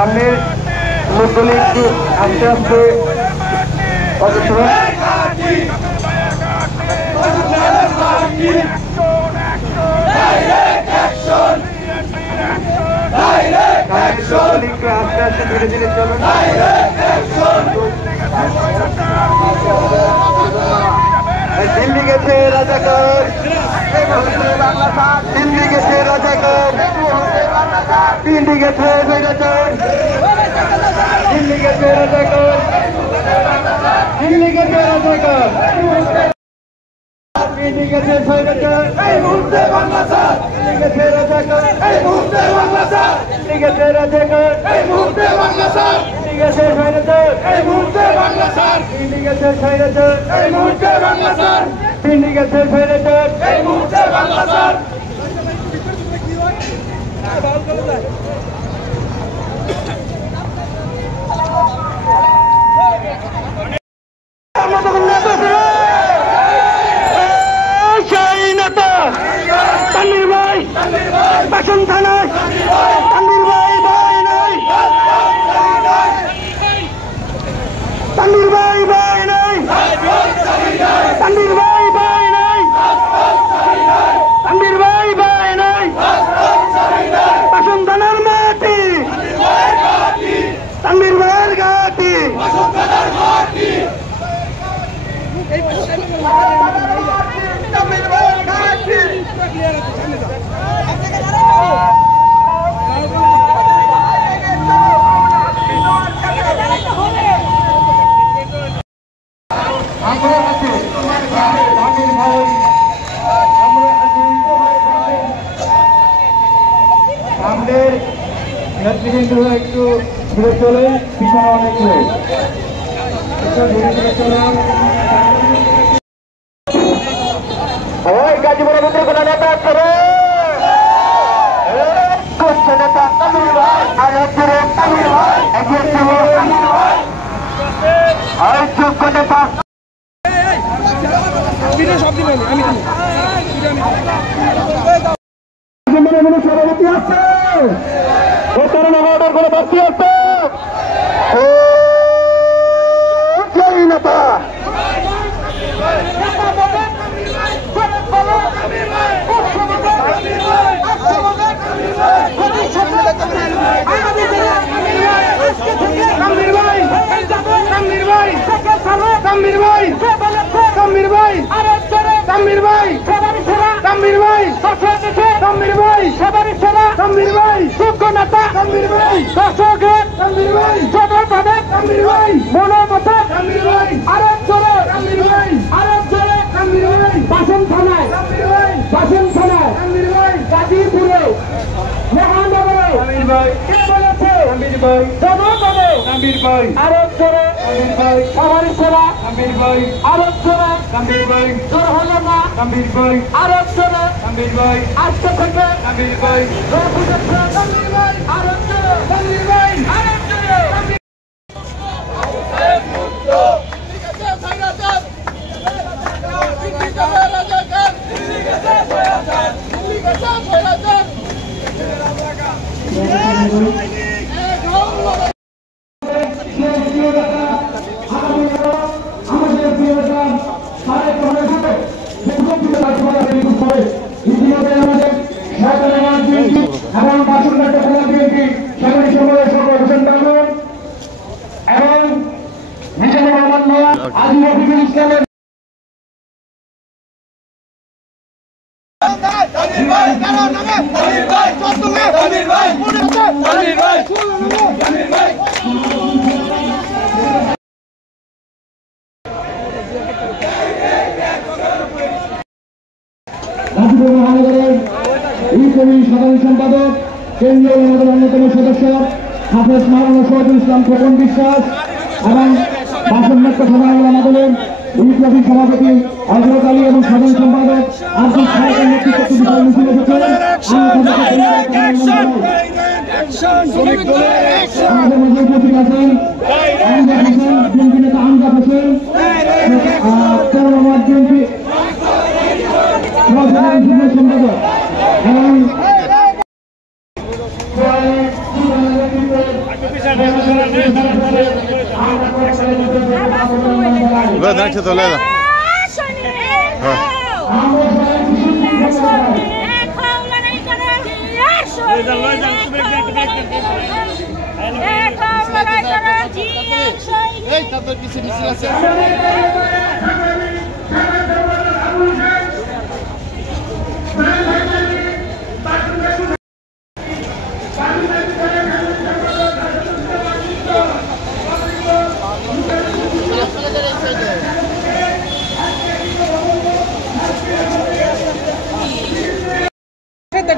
সামনের লোকগুলি একটু আস্তে আস্তে অগ্রসর আস্তে আস্তে ধীরে ধীরে চলুন। দিল্লি গেছে রাজাকার, দিল্লি গেছে রাজাকার, দিল্লি গেছে রাজাকার, দিল্লি গেছে রাজাকার, দিল্লি গেছে রাজাকার, দিল্লি গেছে রাজাকার, এই মুহূর্তে বাংলা স্যার, দিল্লি গেছে রাজাকার, এই মুহূর্তে বাংলা স্যার, দিল্লি গেছে রাজাকার, এই মুহূর্তে বাংলা স্যার, দিল্লি গেছে রাজাকার, এই মুহূর্তে বাংলা স্যার, দিল্লি গেছে রাজাকার, এই মুহূর্তে বাংলা স্যার, দিল্লি গেছে রাজাকার, এই মুহূর্তে বাংলা স্যার। বাসন থানায় তানভীর ভাই ভাই নাই, তানভীর ভাই ভাই নাই, তানভীর ভাই ভাই নাই, তানভীর ভাই ভাই নাই, বাসন থানার মাটি, তানভীর ভাইয়ের ঘাটি, তানভীর ভাইয়ের ঘাটি। আমাদের নেতৃবৃন্দ একটু ঘুরে চলে, পিছনে অনেক লোক ঘুরে ঘুরে চলাম। ওই গাজীপুরের ভিতরে কোনো নেতা আছে রে, করছে নেতা তানভীর ভাই, আর একজনে তানভীর ভাই, একজন তানভীর ভাই, আর যোগ্য নেতা সভাপতি আছে, ও কারণে আমাদের কোনো বাকি আছে নেতা তানভীর ভাই, তানভীর ভাই, তানভীর ভাই, তানভীর ভাই, তানভীর ভাই, তানভীর ভাই, তানভীর ভাই, তানভীর ভাই, যোগ্য নেতা তানভীর ভাই, দর্শকের তানভীর ভাই, জনভাবে তানভীর ভাই, মনোমতে তানভীর ভাই, আরেক জোরে তানভীর ভাই, আরেক জোরে তানভীর ভাই, বাসন থানায় তানভীর ভাই, বাসন থানায় তানভীর ভাই, গাজীপুরে মহানগরে তানভীর ভাই, কে বলেছে তানভীর ভাই, জনভাবে তানভীর ভাই, আরেক জোরে তানভীর ভাই, সবার সেরা তানভীর ভাই, আরেক জোরে তানভীর ভাই, জোর হলো না তানভীর ভাই, আরেক জোরে তানভীর ভাই, আজকে থেকে তানভীর ভাই, জোর বুঝেছে তানভীর ভাই, আরেক জোরে তানভীর ভাই, আরেক জোরে গাজীপুর মহানগরের সাধারণ সম্পাদক, কেন্দ্রীয় আমাদের অন্যতম সদস্য হাফেজ মাওলানা শহীদুল ইসলাম খোকন বিশ্বাস এবং বাসন্যাক্ত সভায় আমাদের বিপ্লবী সভাপতি হযরত আলী এবং সাধারণ সম্পাদক আব্দুল খায়ের নেতৃত্বে বিশাল মিছিল এসেছেন। আমাদের মধ্যে উপস্থিত আছেন আমজাদ হোসেন, বিএনপি নেতা আমজাদ হোসেন, তেরো বিএনপি সম্পাদক এবং লাগছে তো লেদা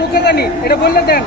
ঢুকে জানি এটা বললে দেন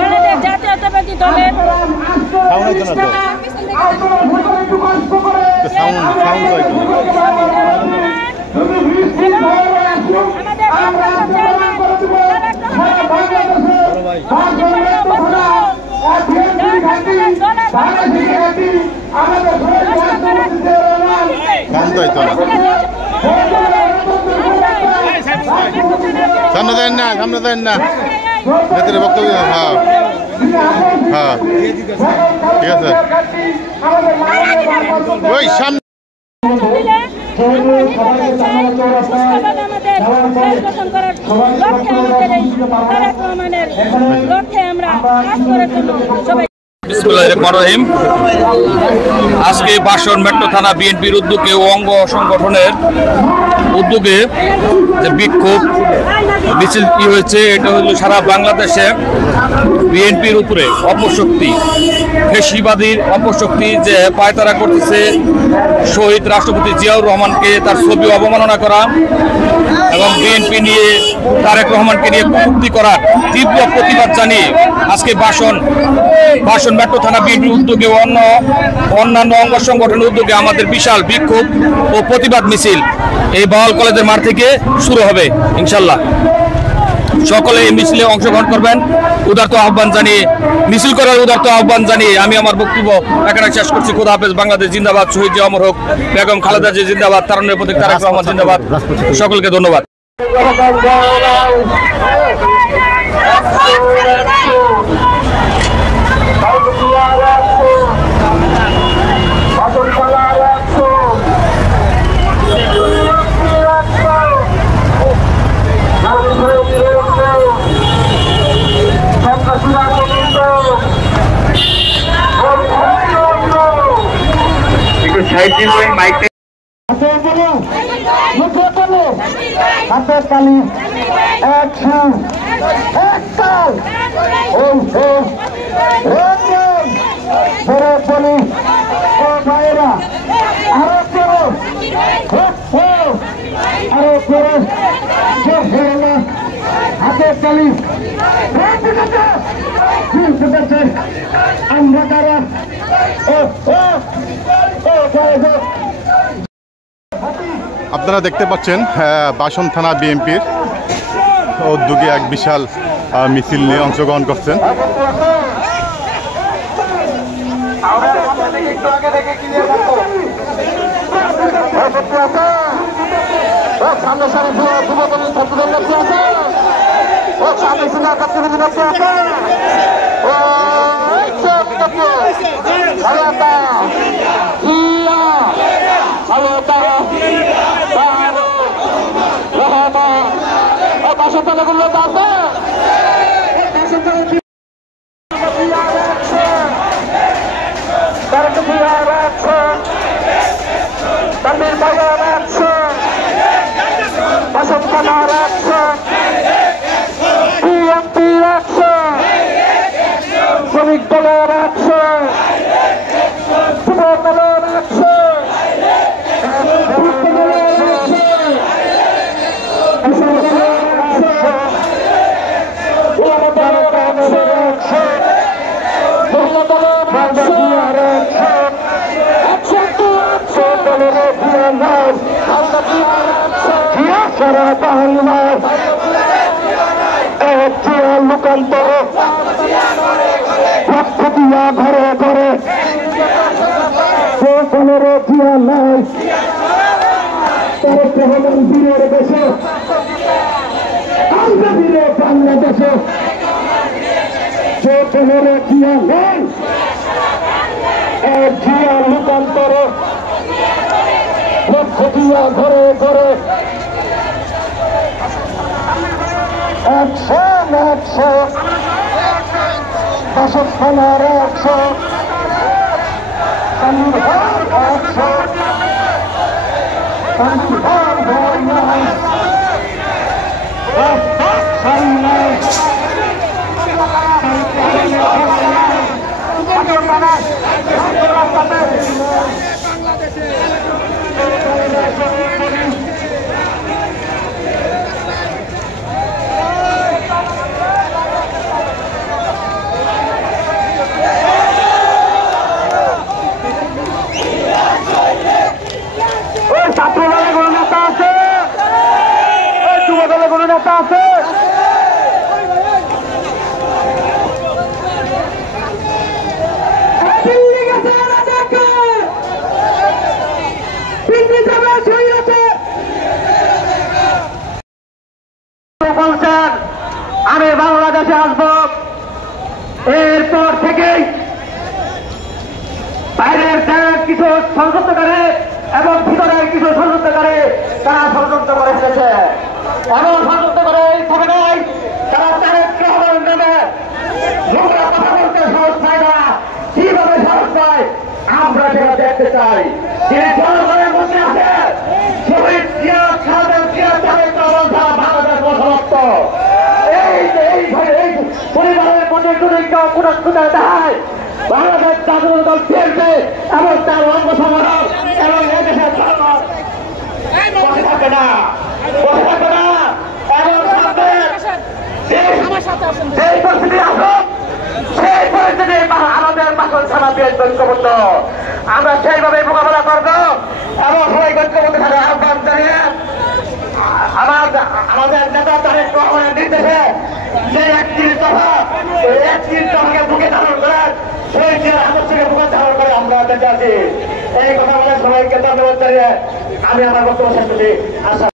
বাংলাদেশ জাতীয়তাবাদী দলের সামনে দেন না নেত্রীর বক্তব্য হ্যাঁ হ্যাঁ ঠিক আছে ওই সামনে আজকে বাসন মেট্রো থানা বিএনপির উদ্যোগে ও অঙ্গ সংগঠনের উদ্যোগে যে বিক্ষোভ মিছিল কি হয়েছে, এটা হলো সারা বাংলাদেশে বিএনপির উপরে অপশক্তি, ফ্যাসিবাদীর অপশক্তি যে পায়তারা করতেছে শহীদ রাষ্ট্রপতি জিয়াউর রহমানকে, তার ছবি অবমাননা করা এবং বিএনপি নিয়ে তারেক রহমানকে নিয়ে কটূক্তি করার তীব্র প্রতিবাদ জানিয়ে আজকে বাসন মেট্রো থানা বিএনপির উদ্যোগে অন্যান্য অঙ্গ সংগঠনের উদ্যোগে আমাদের বিশাল বিক্ষোভ ও প্রতিবাদ মিছিল এই বাওয়াল কলেজের মাঠ থেকে শুরু হবে ইনশাল্লাহ। সকলে এই মিছিলে অংশগ্রহণ করবেন উদারত আহ্বান জানিয়ে, মিছিল করার উদারত আহ্বান জানিয়ে আমি আমার বক্তব্য এখানে শেষ করছি। খোদা হাফেজ। বাংলাদেশ জিন্দাবাদ। শহীদ জিয়া অমর হোক। বেগম খালেদা জিয়া জিন্দাবাদ। তারুণ্যের প্রতীক তারেক রহমান জিন্দাবাদ। সকলকে ধন্যবাদ। Let's go! হাতের তালি অ্যাকশন একটাল পুলিশ ও ভাইরা আরো করো আরো করে হাতের তালি আমরা কারা আপনারা দেখতে পাচ্ছেন বাসন থানা বিএনপির উদ্যোগে এক বিশাল মিছিল নিয়ে অংশগ্রহণ করছেন। শ্রমিক দলের অ্যাকশন, যুব দলের অ্যাকশন, লোকান্তর ঘরে ঘরে জিয়া নাই বীরের দেশে বীরে বাংলাদেশে জিয়া নাই জিয়া লোকান্তর জিয়া ঘরে ঘরে অ্যাকশন অ্যাকশন বাসন থানার অ্যাকশন ছাত্রদলের কোন নেতা আছে? যুব দলের কোন নেতা আছে? বলছেন আমি বাংলাদেশে আসবো, এরপর থেকেই বাইরের দেশ কিছু ষড়যন্ত্র করে এবং ভিতরের কিছু ষড়যন্ত্র করে তারা ষড়যন্ত্র করে এসেছে। এমন ষড়যন্ত্র করে এই ছবি নয়, তারা তারেক রহমান নেবে নোংরা কথা বলতে সাহস পায় না। কিভাবে সাহস পায় আমরা সেটা দেখতে চাই। তিনি জনগণের মধ্যে আছে, শহীদ জিয়া, খালেদা জিয়া, তারেক রহমান ছাড়া বাংলাদেশ অসমাপ্ত। এই পরিবারের মধ্যে যদি কেউ কোন দেখায় বাংলাদেশ জাতীয় দল ফিরবে এবং তার অঙ্গ সংগঠন এবং এদেশের জনগণ বসে থাকে না, বসে থাকে না। এবং সেই পরিস্থিতি আসুক, সেই পরিস্থিতি আমাদের বাসন থানা ঐক্যবদ্ধ, আমরা সেইভাবে মোকাবেলা করবো এবং সবাই ঐক্যবদ্ধ থাকার আহ্বান জানিয়ে আমাদের নেতা তারেক রহমানের নির্দেশে যে 31 দফা, ওই 31 দফাকে বুকে ধারণ করার শহীদ জিয়ার আদর্শকে বুকে ধারণ করে আমরা দেখতে আছি। এই কথা বলে সবাইকে ধন্যবাদ জানিয়ে আমি আমার বক্তব্য শেষ করছি। আশা